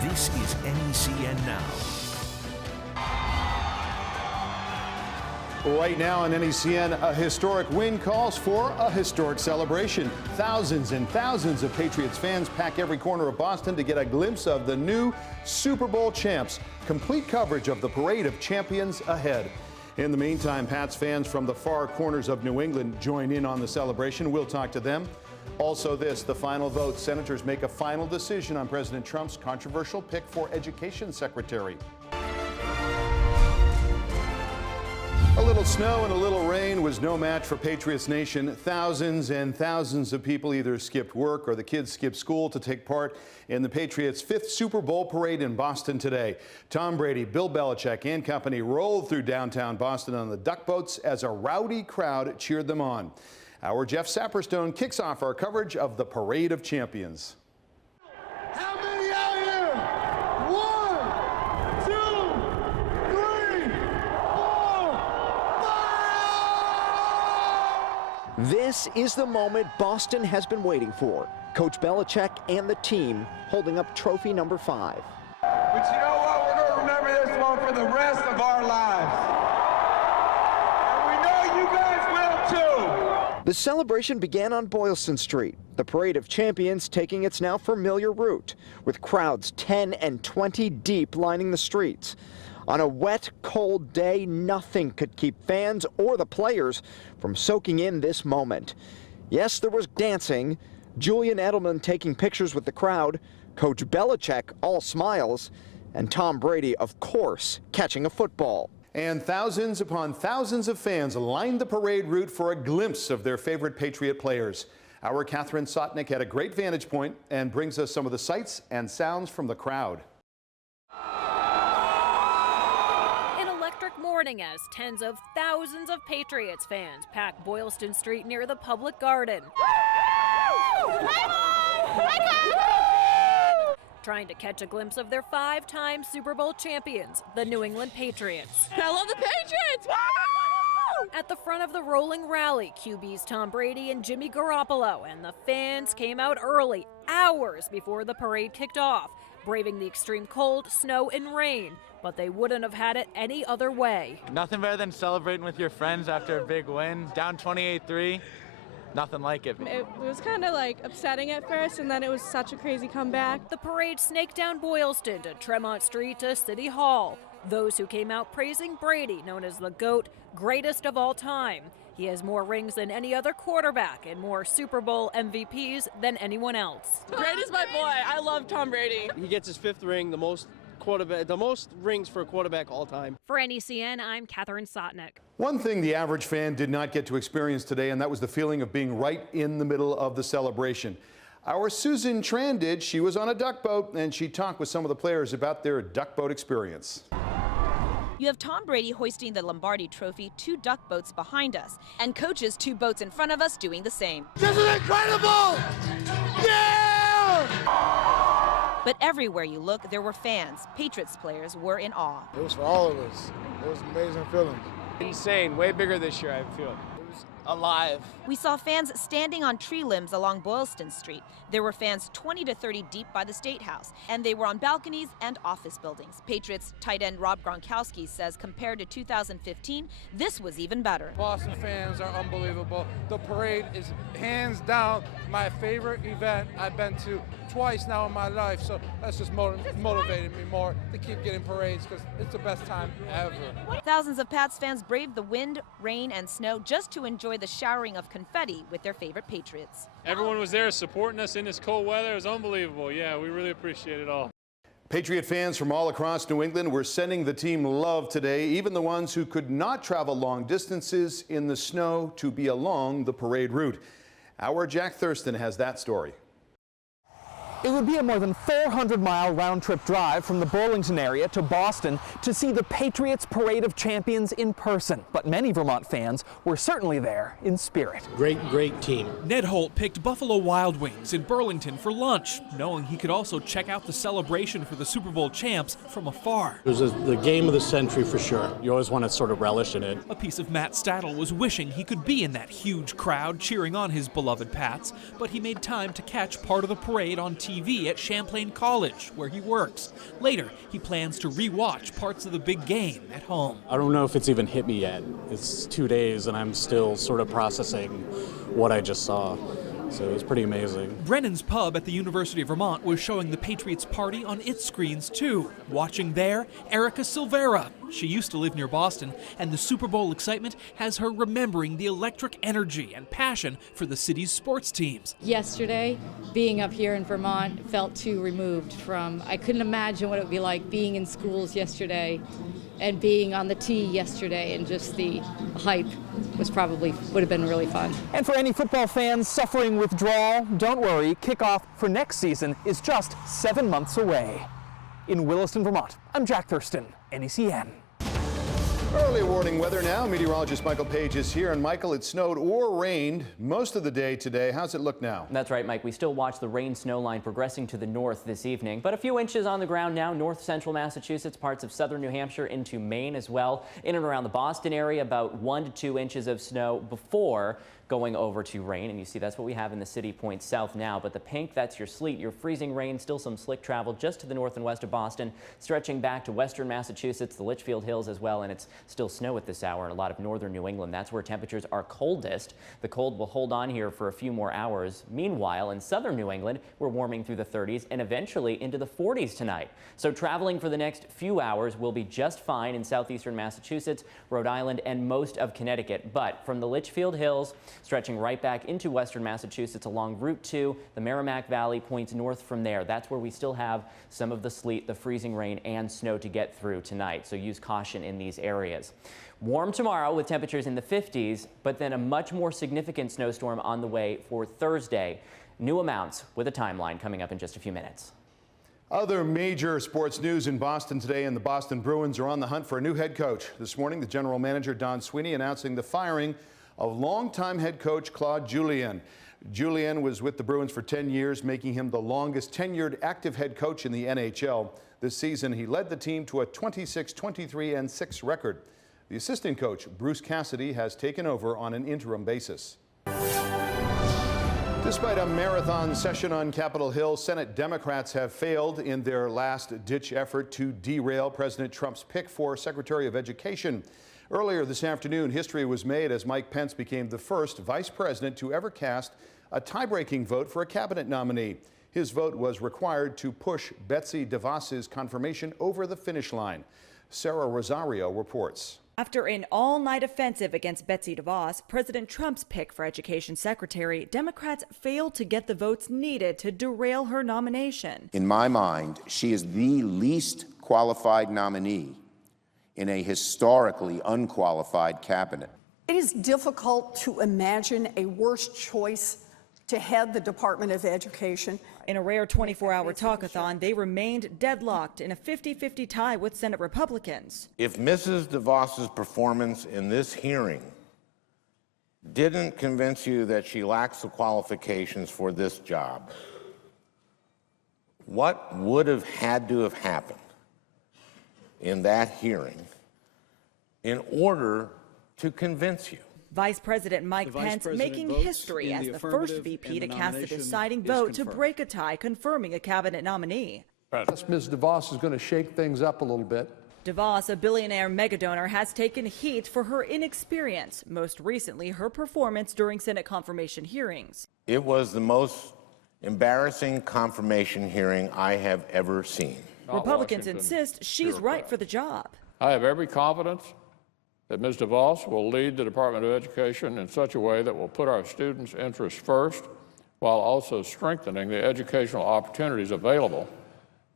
This is NECN Now. Right now on NECN, a historic win calls for a historic celebration. Thousands and thousands of Patriots fans pack every corner of Boston to get a glimpse of the new Super Bowl champs. Complete coverage of the Parade of Champions ahead. In the meantime, Pats fans from the far corners of New England join in on the celebration. We'll talk to them. Also this, the final vote. Senators make a final decision on President Trump's controversial pick for education secretary. A little snow and a little rain was no match for Patriots Nation. Thousands and thousands of people either skipped work or the kids skipped school to take part in the Patriots' 5th Super Bowl parade in Boston today. Tom Brady, Bill Belichick and company rolled through downtown Boston on the duck boats as a rowdy crowd cheered them on. Our Jeff Saperstone kicks off our coverage of the Parade of Champions. How many out here? 1, 2, 3, 4, 5! This is the moment Boston has been waiting for. Coach Belichick and the team holding up trophy number 5. But you know what? We're going to remember this one for the rest of our lives. And we know you guys will too. The celebration began on Boylston Street, the Parade of Champions taking its now familiar route, with crowds 10 and 20 deep lining the streets. On a wet, cold day, nothing could keep fans or the players from soaking in this moment. Yes, there was dancing, Julian Edelman taking pictures with the crowd, Coach Belichick all smiles, and Tom Brady, of course, catching a football. And thousands upon thousands of fans lined the parade route for a glimpse of their favorite Patriot players. Our Catherine Sotnick had a great vantage point and brings us some of the sights and sounds from the crowd. An electric morning as tens of thousands of Patriots fans pack Boylston Street near the Public Garden. Trying to catch a glimpse of their 5-time Super Bowl champions, the New England Patriots. I love the Patriots! Woo! At the front of the rolling rally, QBs Tom Brady and Jimmy Garoppolo, and the fans came out early, hours before the parade kicked off, braving the extreme cold, snow, and rain. But they wouldn't have had it any other way. Nothing better than celebrating with your friends after a big win, down 28-3. Nothing like it. It was kind of like upsetting at first, and then it was such a crazy comeback. The parade snaked down Boylston to Tremont Street to City Hall. Those who came out praising Brady, known as the GOAT, greatest of all time. He has more rings than any other quarterback and more Super Bowl MVPs than anyone else. Brady's my boy. I love Tom Brady. He gets his 5th ring, the most rings for a quarterback all time. For NECN, I'm Catherine Sotnick. One thing the average fan did not get to experience today, and that was the feeling of being right in the middle of the celebration. Our Susan Tran did. She was on a duck boat, and she talked with some of the players about their duck boat experience. You have Tom Brady hoisting the Lombardi Trophy, 2 duck boats behind us, and coaches 2 boats in front of us doing the same. This is incredible! Yeah! But everywhere you look, there were fans. Patriots players were in awe. It was for all of us. It was an amazing feeling. Insane, way bigger this year, I feel. It was alive. We saw fans standing on tree limbs along Boylston Street. There were fans 20 to 30 deep by the State House, and they were on balconies and office buildings. Patriots tight end Rob Gronkowski says compared to 2015, this was even better. Boston fans are unbelievable. The parade is hands down my favorite event I've been to twice now in my life, so that's just motivated me more to keep getting parades because it's the best time ever. Thousands of Pats fans braved the wind, rain, and snow just to enjoy the showering of confetti with their favorite Patriots. Everyone was there supporting us in this cold weather. It was unbelievable. Yeah, we really appreciate it all. Patriot fans from all across New England were sending the team love today, even the ones who could not travel long distances in the snow to be along the parade route. Our Jack Thurston has that story. It would be a more than 400-mile round-trip drive from the Burlington area to Boston to see the Patriots Parade of Champions in person. But many Vermont fans were certainly there in spirit. Great team. Ned Holt picked Buffalo Wild Wings in Burlington for lunch, knowing he could also check out the celebration for the Super Bowl champs from afar. It was the game of the century for sure. You always want to sort of relish in it. A piece of Matt Stadel was wishing he could be in that huge crowd cheering on his beloved Pats, but he made time to catch part of the parade on TV TV at Champlain College, where he works. Later, he plans to re-watch parts of the big game at home. I don't know if it's even hit me yet. It's 2 days and I'm still sort of processing what I just saw. So it was pretty amazing. Brennan's Pub at the University of Vermont was showing the Patriots party on its screens too. Watching there, Erica Silvera. She used to live near Boston, and the Super Bowl excitement has her remembering the electric energy and passion for the city's sports teams. Yesterday, being up here in Vermont felt too removed from, I couldn't imagine what it would be like being in schools yesterday and being on the tee yesterday, and just the hype would have been really fun. And for any football fans suffering withdrawal, don't worry, kickoff for next season is just 7 months away. In Williston, Vermont, I'm Jack Thurston, NECN. Early warning weather now. Meteorologist Michael Page is here. And Michael, it snowed or rained most of the day today. How's it look now? That's right, Mike. We still watch the rain-snow line progressing to the north this evening, but a few inches on the ground now. North central Massachusetts, parts of southern New Hampshire into Maine as well. In and around the Boston area, about 1 to 2 inches of snow before going over to rain. And you see that's what we have in the city points south now. But the pink, that's your sleet, your freezing rain, still some slick travel just to the north and west of Boston, stretching back to western Massachusetts, the Litchfield Hills as well. And it's still snow at this hour in a lot of northern New England. That's where temperatures are coldest. The cold will hold on here for a few more hours. Meanwhile, in southern New England, we're warming through the 30s and eventually into the 40s tonight. So traveling for the next few hours will be just fine in southeastern Massachusetts, Rhode Island, and most of Connecticut. But from the Litchfield Hills, stretching right back into western Massachusetts along Route 2, the Merrimack Valley points north from there. That's where we still have some of the sleet, the freezing rain, and snow to get through tonight. So use caution in these areas. Warm tomorrow with temperatures in the 50s, but then a much more significant snowstorm on the way for Thursday. New amounts with a timeline coming up in just a few minutes. Other major sports news in Boston today, and the Boston Bruins are on the hunt for a new head coach. This morning, the general manager, Don Sweeney, announcing the firing of longtime head coach Claude Julien. Julien was with the Bruins for 10 years, making him the longest tenured active head coach in the NHL. This season, he led the team to a 26-23-6 record. The assistant coach, Bruce Cassidy, has taken over on an interim basis. Despite a marathon session on Capitol Hill, Senate Democrats have failed in their last-ditch effort to derail President Trump's pick for Secretary of Education. Earlier this afternoon, history was made as Mike Pence became the first vice president to ever cast a tie-breaking vote for a cabinet nominee. His vote was required to push Betsy DeVos's confirmation over the finish line. Sarah Rosario reports. After an all-night offensive against Betsy DeVos, President Trump's pick for Education Secretary, Democrats failed to get the votes needed to derail her nomination. In my mind, she is the least qualified nominee in a historically unqualified cabinet. It is difficult to imagine a worse choice to head the Department of Education. In a rare 24-hour talkathon, they remained deadlocked in a 50-50 tie with Senate Republicans. If Mrs. DeVos's performance in this hearing didn't convince you that she lacks the qualifications for this job, what would have had to have happened in that hearing in order to convince you? Vice President Mike Pence making history as the first VP to cast the deciding vote to break a tie, confirming a cabinet nominee. Ms. DeVos is going to shake things up a little bit. DeVos, a billionaire megadonor, has taken heat for her inexperience, most recently her performance during Senate confirmation hearings. It was the most embarrassing confirmation hearing I have ever seen. Republicans insist she's right for the job. I have every confidence that Ms. DeVos will lead the Department of Education in such a way that will put our students' interests first, while also strengthening the educational opportunities available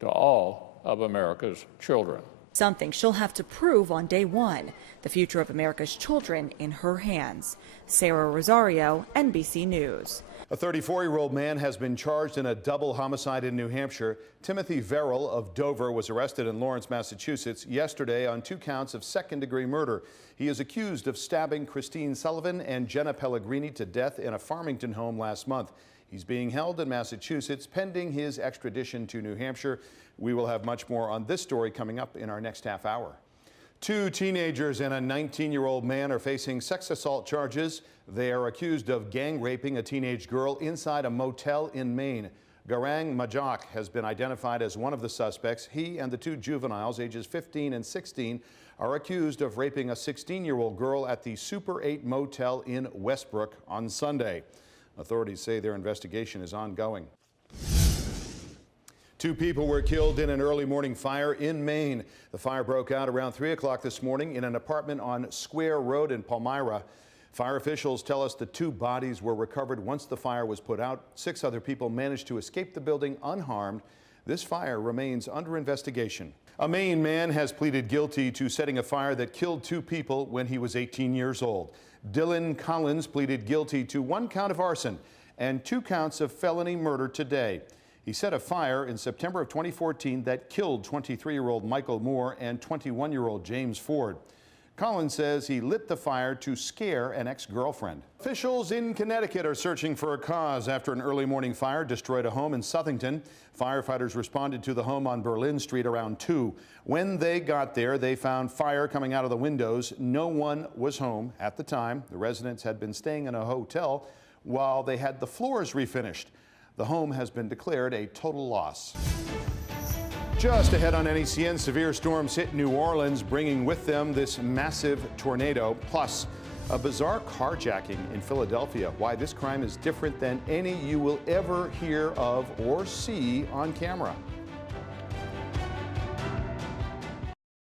to all of America's children. Something she'll have to prove on day one. The future of America's children in her hands. Sarah Rosario, NBC News. A 34-year-old man has been charged in a double homicide in New Hampshire. Timothy Verrill of Dover was arrested in Lawrence, Massachusetts yesterday on 2 counts of second-degree murder. He is accused of stabbing Christine Sullivan and Jenna Pellegrini to death in a Farmington home last month. He's being held in Massachusetts pending his extradition to New Hampshire. We will have much more on this story coming up in our next half hour. 2 teenagers and a 19-year-old man are facing sex assault charges. They are accused of gang raping a teenage girl inside a motel in Maine. Garang Majak has been identified as one of the suspects. He and the two juveniles, ages 15 and 16, are accused of raping a 16-year-old girl at the Super 8 motel in Westbrook on Sunday. Authorities say their investigation is ongoing. 2 people were killed in an early morning fire in Maine. The fire broke out around 3 o'clock this morning in an apartment on Square Road in Palmyra. Fire officials tell us the 2 bodies were recovered once the fire was put out. 6 other people managed to escape the building unharmed. This fire remains under investigation. A Maine man has pleaded guilty to setting a fire that killed 2 people when he was 18 years old. Dylan Collins pleaded guilty to 1 count of arson and 2 counts of felony murder today. He set a fire in September of 2014 that killed 23-year-old Michael Moore and 21-year-old James Ford. Collins says he lit the fire to scare an ex-girlfriend. Officials in Connecticut are searching for a cause after an early morning fire destroyed a home in Southington. Firefighters responded to the home on Berlin Street around 2. When they got there, they found fire coming out of the windows. No one was home at the time. The residents had been staying in a hotel while they had the floors refinished. The home has been declared a total loss. Just ahead on NECN, severe storms hit New Orleans, bringing with them this massive tornado, plus a bizarre carjacking in Philadelphia. Why this crime is different than any you will ever hear of or see on camera.